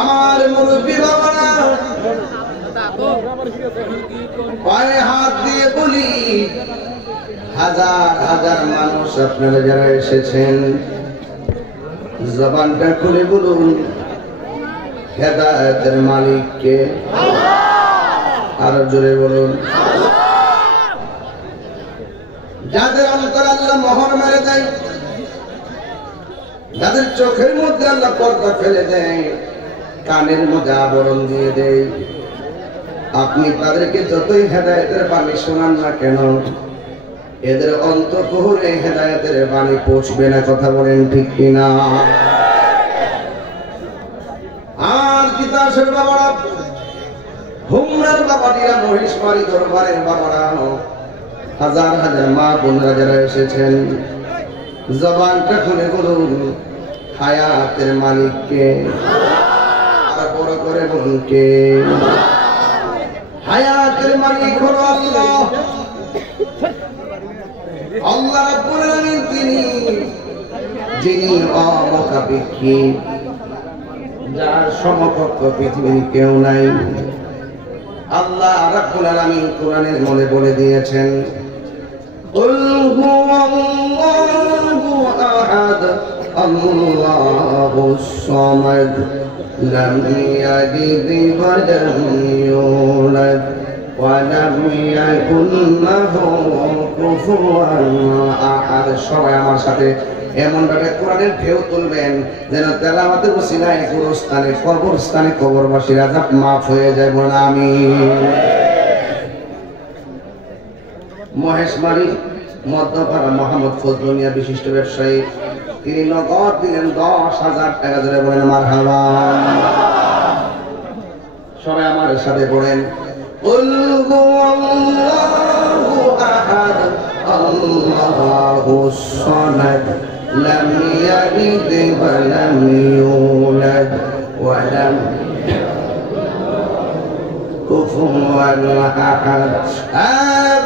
আমার মুরব্বী বাবারা পায়ে হাত দিয়ে বলি, হাজার হাজার মানুষ আপনারা যারা এসেছেন, জবানটা খুলে বলুন হেদায়েতের মালিক কে? আরো জোরে বলুন। যাদের অন্তর আল্লাহ মোহর মেরে দেয়, যাদের চোখের মধ্যে আল্লাহ পর্দা ফেলে দেয়, কানের মধ্যে আবরণ দিয়ে দেয়, আপনি তাদেরকে যতই হেদায়েতের বাণী শোনান না কেন, এদের অন্তঃকরণে হেদায়েতের বাণী পৌঁছবে না। কথা বলেন ঠিক কিনা? আর কিতাবের বাবারা, হুমরার বাবাটিরা, মহিষমারি দরবারের বাবারা, হাজার হাজার মা বোনরা যারা এসেছেন, জবানটা খুলে বলুন হায়াতের মালিক কে? আর বড় করে বলুন কে? হায়াতের মালিক হলো আল্লাহ। আল্লাহ রাব্বুল আলামিন তিনি, যিনি অমুখাপেক্ষী, যার সমকক্ষ পৃথিবীর কেউ নাই। আল্লাহ রাব্বুল আলামিন কোরআনের মধ্যে বলে দিয়েছেন, কুল হুয়াল্লাহু আহাদ আল্লাহুস সামাদ লাম ইয়ালিদ ওয়া লাম ইউলাদ ওয়া লাম ইয়াকুল লাহু কুফুয়ান আহাদ। সবাই আমার সাথে এমন ভাবে কোরআনের ঢেউ তুলবেন যেন তেলাওয়াতের ওসিলায় গুরুস্থানে কবরস্থানে কবরবাসীর আযাব মাফ হয়ে যায়। বলেন আমিন। মহেশমারি মধ্যপাড়া মোহাম্মদ ফজলুল মিয়া বিশিষ্ট ব্যবসায়ী, তিনি নগদ দিলেন 10,000 টাকা। ধরে বলেন মারহাবা। সবাই আমার সাথে বলেন কুল হুয়াল্লাহু আহাদ আল্লাহুস সামাদ লাম ইয়ালিদ ওয়া লাম ইউলাদ ওয়া লাম কুফুয়ান আহাদ।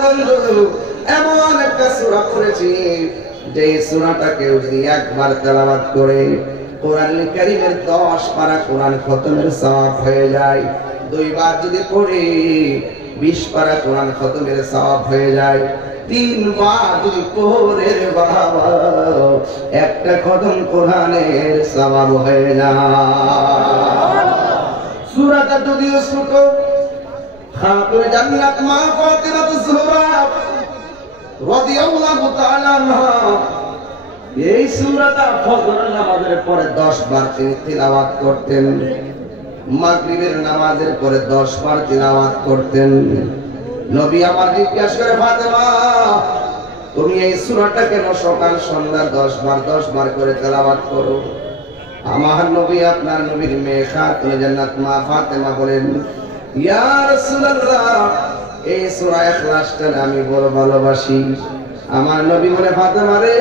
বন্ধু, এমন একটা সূরা পড়েছি যে সূরাটা কেউ যদি একবার তেলাওয়াত করে কোরআনুল কারীমের 10 পারা কোরআন খতমের সওয়াব হয়ে যায়। দুইবার যদি পড়ি 20 পারা কোরআন খতমের সওয়াব হয়ে যায়। 3 বার যদি পড়ে বাবা একটা খতম কোরআনের সওয়াব হয়ে যায়। সূরাটা যদিও ছোট, খাতুন জান্নাত মা ফাতিমাতুজ জোহরা রাদিয়াল্লাহু তাআলা আনহা এই সূরাটা ফজর নামাজের পরে 10 বার তিনি তিলাওয়াত করতেন, মাগরিবের নামাজের পরে 10 বার তিলাওয়াত করতেন। নবী আমার জিজ্ঞাসা করে, ফাতেমা তুমি এই সূরাটা কেন সকাল সন্ধ্যা 10 বার করে তেলাওয়াত করো? আমার নবী, আপনার নবীর মেয়ে খাতুন জান্নাত মা ফাতেমা বলেন, ইয়া রাসূলুল্লাহ এই সূরা ইখলাসটা আমি বড় ভালোবাসি। আমার নবী বলে, ফাতেমা রে,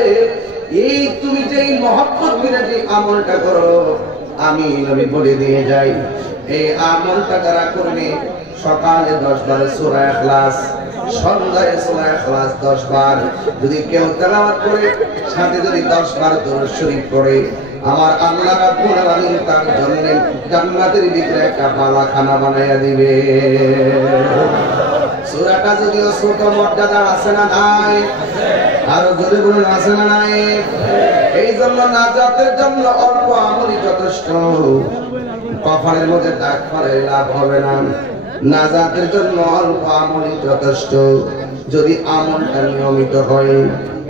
এই তুমি যে মহব্বত করে যে আমলটা করো, আমি নবী বলে দিয়ে যাই, এই আমলটা যারা করবে সকালে 10 বার সূরা ইখলাস, সন্ধ্যায় সূরা ইখলাস 10 বার যদি কেউ তেলাওয়াত করে, সাথে যদি 10 বার দরুদ শরীফ পড়ে, আমার আল্লাহ রাব্বুল আলামিন তার জন্য জান্নাতের ভিতরে একটা বালাখানা বানায়া দিবে। সূরাটা যদিও ছোট, মর্যাদা আছে না নাই? আরো যদি বলুন আছে না নাই? এই জন্য নাজাতের জন্য অল্প আমলই যথেষ্ট। কপালের মধ্যে দাগ পড়ে লাভ হবে না। নাজাতের জন্য অল্প আমলই যথেষ্ট, যদি আমলটা নিয়মিত হয়।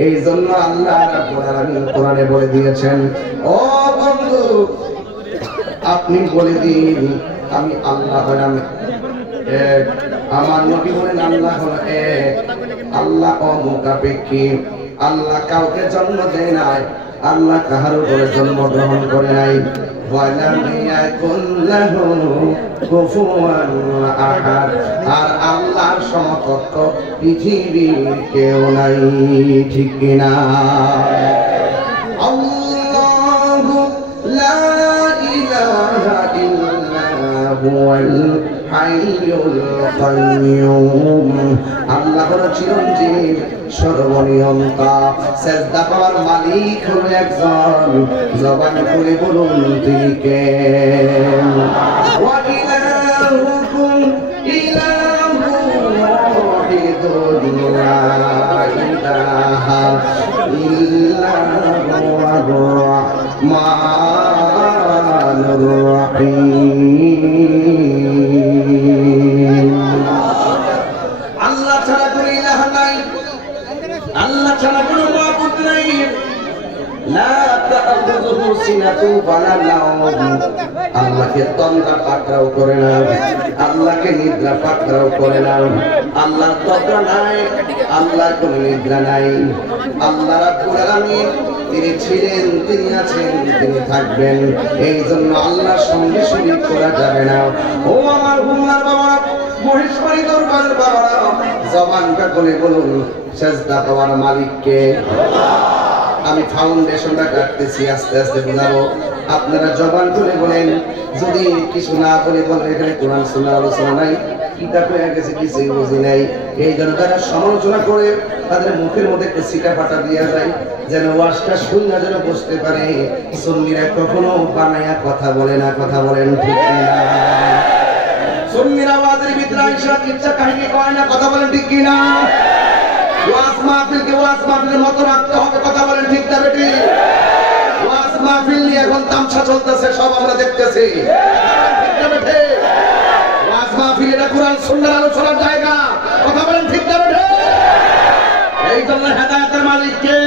এই জন্য আল্লাহ রাব্বুল আলামিন কোরআনে বলে দিয়েছেন, ও বন্ধু আপনি বলে দিন আমি আল্লাহ হলাম এক। আমার নবী বলেন আল্লাহ হলো এক। আল্লাহ অমুখাপেক্ষী, আল্লাহ কাউকে জন্ম দেয় নাই, আল্লাহ কাহার উপরে জন্মগ্রহণ করে নাই। আর আল্লাহর সমকক্ষ পৃথিবীর কেউ নাই। ঠিক কিনা? আল্লাহু লা ইলাহা ইল্লা হুয়াল হাইয়ুল কাইয়ুম। আল্লাহ হলো চিরঞ্জীব সর্বনিয়ন্তা। সেজদা পাওয়ার মালিক হলো একজন, জবান খুলে বলুন তিনি কে। ওয়া ইলাহুকুম ইলাহুন ওয়াহিদুন লা ইলাহা ইল্লা হুয়ার রাহমানুর রাহিম। আল্লাহ ছাড়া কোনো ইলাহ নাই, আল্লাহ ছাড়া কোনো মাবুদ নাই। লা তা'খুযুহু সিনাতুন ওয়ালা নাওম। আল্লাহকে তন্দ্রা পাকড়াও করে না, আল্লাহকে নিদ্রা পাকড়াও করে না। আল্লাহর তন্দ্রা নাই, আল্লাহর কোনো নিদ্রা নাই। আল্লাহ রাব্বুল আলামিন তিনি ছিলেন, তিনি আছেন, তিনি থাকবেন। এই জন্য আল্লাহর সঙ্গে শরীক করা যাবে না। ও আমার হুমার বাবা, মহেশ্বরী দরবারের বাবারা, জবানটা খুলে বলুন সেজদা পাওয়ার মালিককে। আমি ফাউন্ডেশনটা কাটতেছি, আস্তে আস্তে বুঝাবো। আপনারা জবান খুলে বলেন, যদি কিছু না বলে বলেন এখানে কোরআন সুন্নাহ আলোচনা নাই, কিতাব হয়ে গেছে, কিছুই বুঝি নাই। এই জন্য তারা সমালোচনা করে তাদের মুখের মধ্যে একটু সিটা ফাটা দিয়া যায়, যেন ওয়াজটা শুনে যেন বুঝতে পারে। সুন্নিরা কখনো বানায়া কথা বলে না, কথা বলেন ঠিক কিনা? সুন্নিরা ওয়াজের ভিতরে আইসা কিচ্ছা কাহিনী কয় না, কথা বলেন ঠিক কিনা? ওয়াজ মাহফিলকে ওয়াজ মাহফিলের মতো রাখতে হবে, কথা বলেন ঠিক না বেটি? ওয়াজ মাহফিল নিয়ে এখন তামসা চলতেছে, সব আমরা দেখতেছি, ঠিক না বেটি? ওয়াজ মাহফিল এটা কোরআন সুন্নাহর আলোচনার জায়গা, কথা বলেন ঠিক না বেটি? এই জন্য হেদায়েতের মালিক কে?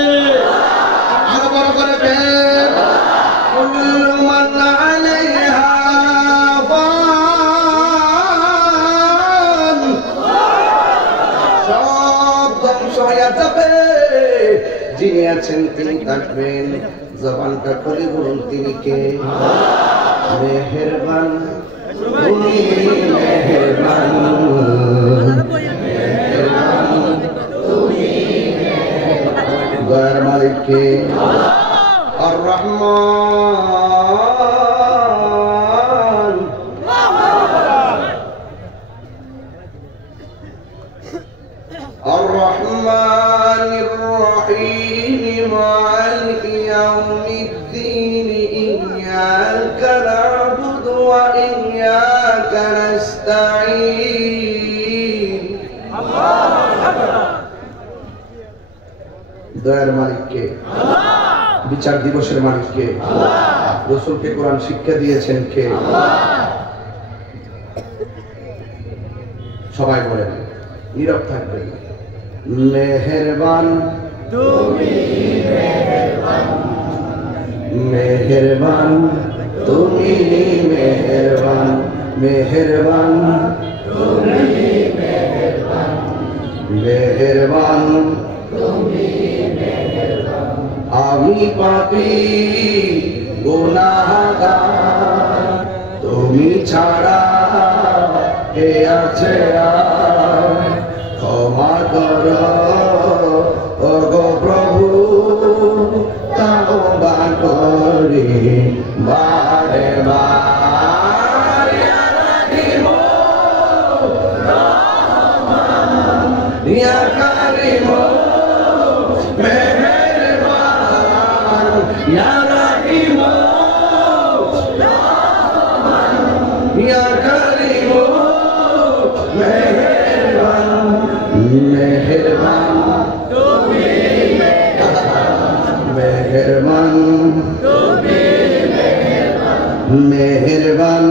আরো বড় করে বের কুল্লু মান আলাইহা ফান। সব ধ্বংস হয়ে যাবে, যিনি আছেন তিনি থাকবেন। জবানটা খুলে বলুন তিনি কে? মেহেরবান, তুমি মেহেরবান, দয়ার মালিক কে? আর রহমান। আর রহমানির রহিম মালিক ইয়াউমিদ্দিন ইয়্যাকা না'বুদু ওয়া ইয়্যাকা নাস্তাঈন। দয়ার মালিক কে? বিচার দিবসের মালিক কে? রাসূলকে কোরআন শিক্ষা দিয়েছেন কে? সবাই বলেন, নীরব থাকবেন। মেহেরবান, তুমি মেহেরবান, মেহেরবান, তুমি মেহেরবান, মেহেরবান, তুমি মেহেরবান, মেহেরবান, তুমি মেহেরবান। আমি পাপী গুনাহগার, তুমি ছাড়া কে আছে আর? ক্ষমা করো ওগো প্রভু, তওবা করি বারে বার। ইয়া রাহিম রহমান, ইয়া কারীম মেহেরবান, ইয়া রাহিম রহমান, ইয়া কারীম মেহেরবান। মেহেরবান, তুমি মেহেরবান, তুমি মেহেরবান, মেহেরবান,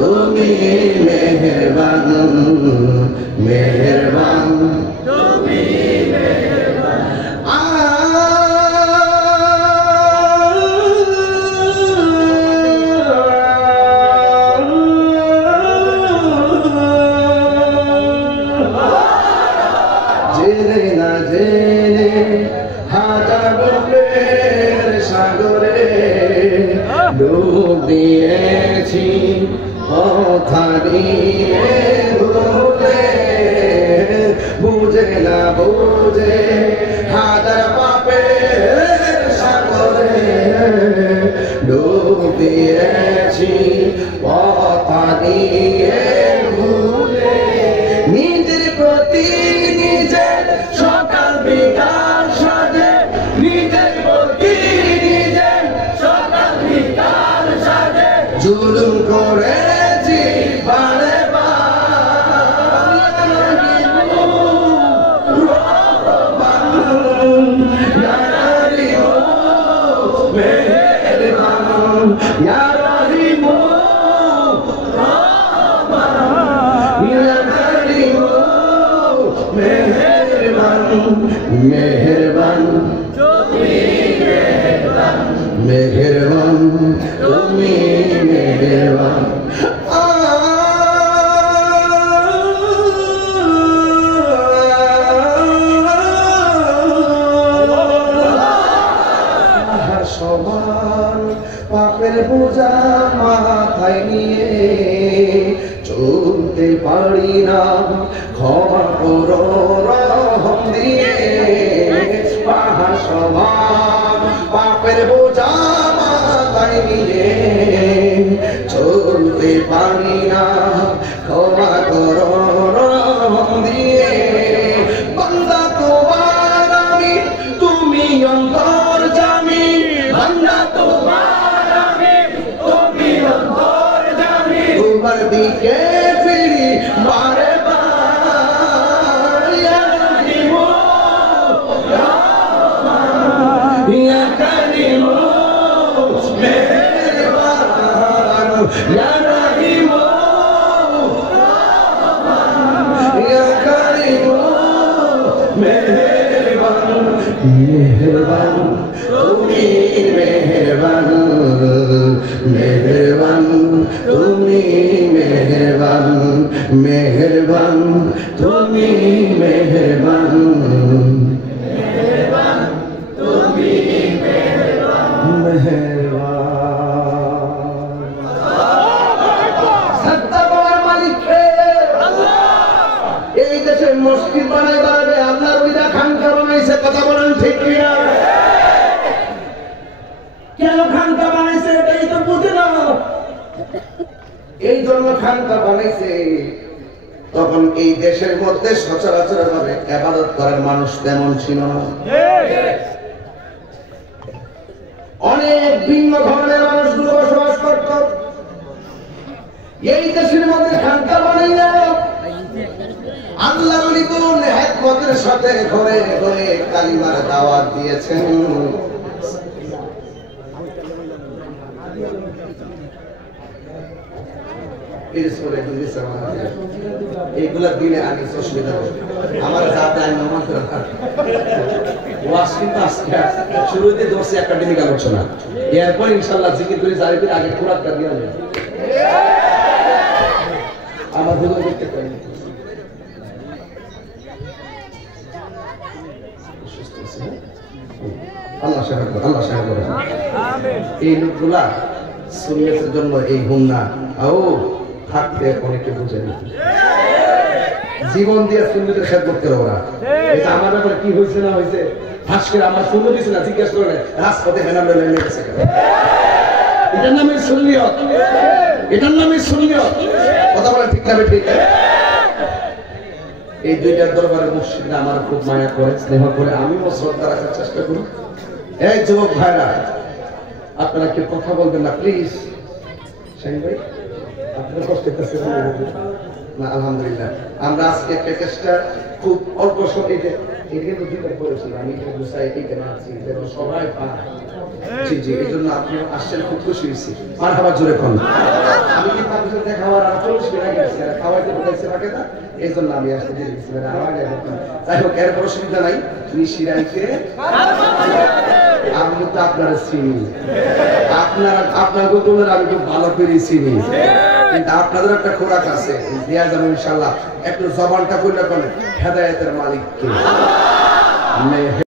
তুমি মেহেরবান, মেহেরবান, তুমি মেহেরবান। জেনে না জেনে হাজার বুকের সাগরে ডুব দিয়েছি, কথা দিয়ে ভুলে, বুঝে না বুঝে হাজার পাপের সাগরে ডুব দিয়েছি, কথা দিয়ে ভুলে। প্রতি নিজে সকাল বিকাল সাজে নিজের প্রতি নিজে সকাল বিকাল সাজে জুলুম করেছি বারে मेहरबान मेहरबान তুমি मेहरबान সমান পাপের বোঝা মাথায় নিয়ে চলতে পারি না ক্ষমা করো রহম দিয়ে পাহাড় সমান পাপের বোঝা মাথায় নিয়ে চলতে পারি না ক্ষমা করো রহম দিয়ে বান্দা তোমার আমি তুমি অন্তর্যামী বান্দা তোমার আমি তুমি অন্তর্যামী তোমার দিকে ফিরি বারে বার ইয়া রাহিমু ইয়া কারিমু মেহরবান ইয়া রাহিমু ইয়া কারিমু মেহরবান মেহরবান তুমি মেহরবান মেহরবান তুমি মেহরবান মেহরবান তুমি মেহরবান মেহরবান তুমি মেহরবান সত্তা বলার মালিক কে আল্লাহ এই দেশে মসজিদ বানাই বানাবে আল্লাহর বিদা খানকা বানাইছে কথা বলেন ঠিক কিনা কেন খানকা বানাইছে এটাই তো বুঝে না এই জন্য খানকা বানাইছে তখন এই দেশের মধ্যে সচরাচর ভাবে ইবাদত করার মানুষ তেমন ছিল না অনেক ভিন্ন ধরনের মানুষগুলো বসবাস করত এই দেশের মধ্যে খানকা বানাইয়া আল্লাহর ওলিগণ হিকমতের সাথে ঘরে ঘরে কালিমার দাওয়াত দিয়েছেন এইগুলা দিলে আমি অসুবিধা আমার যাতে আমি ওয়াজ কিন্তু আজকে শুরুতে ধরছি একাডেমিক আলোচনা এরপর ইনশাআল্লাহ জিকির করে জারিফের আগে খোরাকটা দিয়ে হবে আমার হুজুর দেখতে পাই আল্লাহ সাহায্য আল্লাহ সাহায্য আমিন এই লোকগুলা সুন্নাতের জন্য এই হুন্না ও থাকতে অনেকে বুঝে না জীবন দিয়ে সুন্নতের খেদমত করে ওরা এটা আমার ব্যাপারে কি হয়েছে না হয়েছে ফাঁস করে আমার সুন্নত দিছে না জিজ্ঞেস করে রাজপথে হেনাম লেনে গেছে এটার নামে সুন্নিয়ত এটার নামে সুন্নিয়ত কথা বলে ঠিক না ঠিক এই দুইটার দরবারে মুর্শিদরা আমার খুব মায়া করে স্নেহ করে আমিও শ্রদ্ধা রাখার চেষ্টা করি এই যুবক ভাইরা আপনারা কি কথা বলবেন না প্লিজ শাহিন ভাই আপনারা কষ্ট করতেছেন না আলহামদুলিল্লাহ আমরা আজকে প্যাকেজটা খুব অল্প সময়ে এটা কিন্তু দিতে করেছি আমি এটা গুছাই এইটা আছি যেন সবাই পায় জি জি এই জন্য আপনি আসছেন খুব খুশি হয়েছি মারহাবা জোরে কোন আমি কিন্তু আপনার সাথে খাওয়ার আর 40 মিনিট আগে আসছি খাওয়াইতে বলেছে বাকি না এই জন্য আমি আসতে দিয়েছি মানে আমার আগে যাই হোক এর বড় সুবিধা নাই নিশিরাইতে আমি তো আপনারা চিনি আপনার গোপনের আমি খুব ভালো করে চিনি কিন্তু আপনাদের একটা খোরাক আছে দেয়া যাবে ইনশাআল্লাহ একটু জবানটা কইলা কোন হেদায়েতের মালিক কে